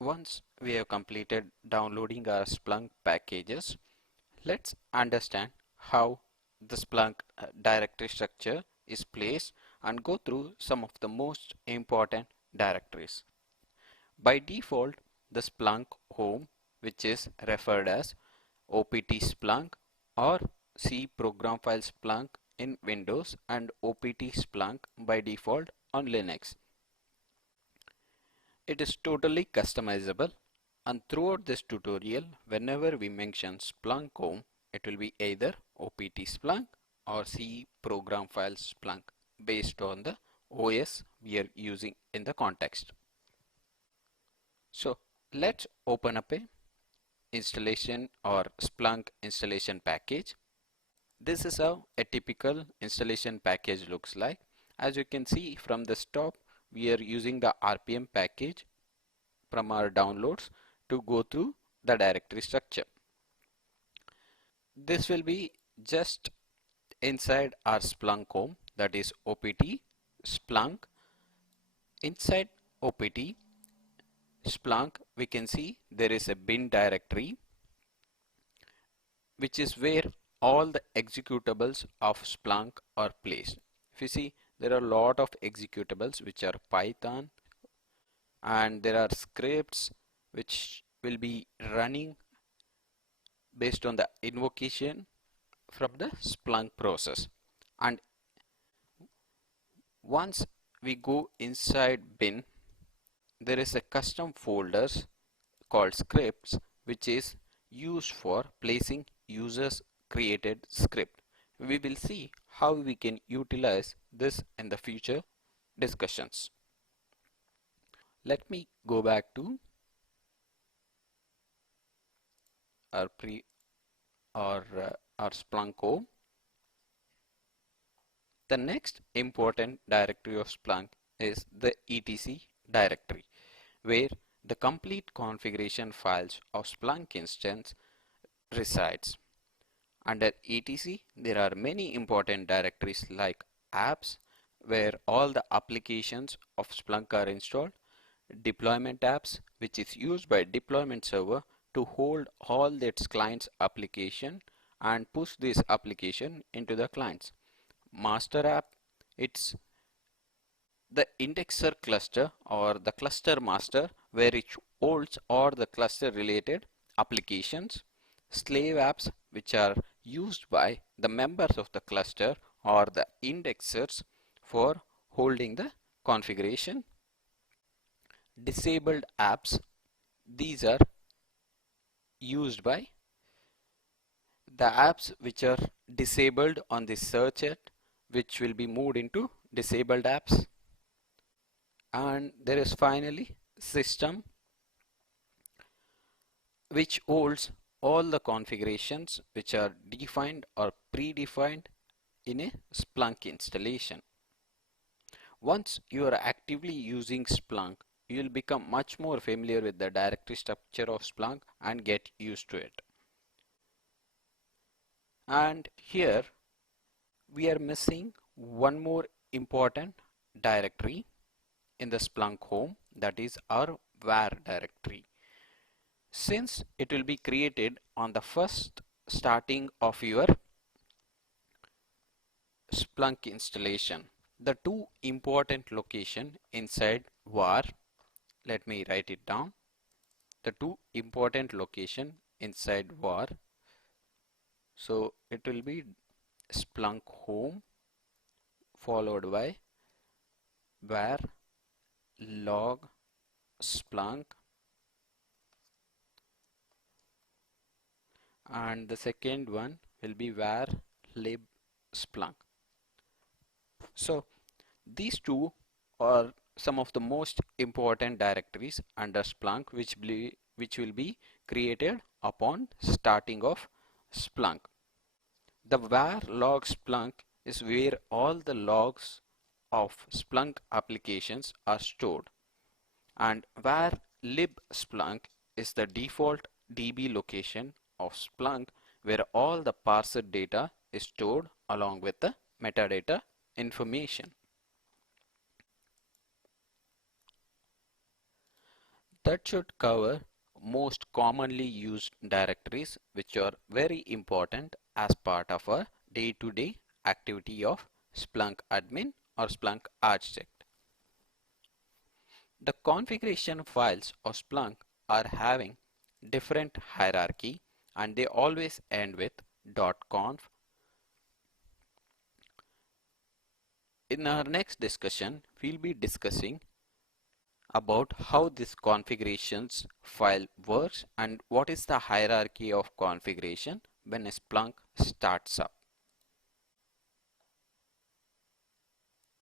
Once we have completed downloading our Splunk packages, let's understand how the Splunk directory structure is placed and go through some of the most important directories. By default, the Splunk home, which is referred as OPT Splunk or C program file Splunk in Windows and OPT Splunk by default on Linux. It is totally customizable, and throughout this tutorial, whenever we mention Splunk home, it will be either OPT Splunk or C program file Splunk based on the OS we are using in the context. So let's open up a installation or Splunk installation package. This is how a typical installation package looks like. As you can see from the top, we are using the RPM package from our downloads to go through the directory structure. This will be just inside our Splunk home, that is OPT Splunk. Inside OPT Splunk, we can see there is a bin directory, which is where all the executables of Splunk are placed. If you see, there are a lot of executables which are Python, and there are scripts which will be running based on the invocation from the Splunk process. And once we go inside bin, there is a custom folders called scripts, which is used for placing users created script. We will see how we can utilize this in the future discussions. Let me go back to our our Splunk home. The next important directory of Splunk is the etc directory, where the complete configuration files of Splunk instance resides. Under etc, there are many important directories like apps, where all the applications of Splunk are installed, deployment apps, which is used by deployment server to hold all its clients application and push this application into the clients. Master app, it's the indexer cluster or the cluster master, where it holds all the cluster related applications. Slave apps, which are used by the members of the cluster or the indexers for holding the configuration. Disabled apps, these are used by the apps which are disabled on the search it, which will be moved into disabled apps. And there is finally system, which holds all the configurations which are defined or predefined in a Splunk installation. Once you are actively using Splunk, you will become much more familiar with the directory structure of Splunk and get used to it. And here we are missing one more important directory in the Splunk home, that is our var directory. Since it will be created on the first starting of your Splunk installation, the two important location inside var, let me write it down, the two important location inside var, so it will be Splunk home followed by var log Splunk, and the second one will be var lib Splunk. So these two are some of the most important directories under Splunk, which will be created upon starting of Splunk. The var log Splunk is where all the logs of Splunk applications are stored, and var lib Splunk is the default DB location of Splunk, where all the parsed data is stored along with the metadata information. That should cover most commonly used directories which are very important as part of a day-to-day activity of Splunk admin or Splunk architect. The configuration files of Splunk are having different hierarchy and they always end with .conf. In our next discussion, we'll be discussing about how this configurations file works and what is the hierarchy of configuration when Splunk starts up.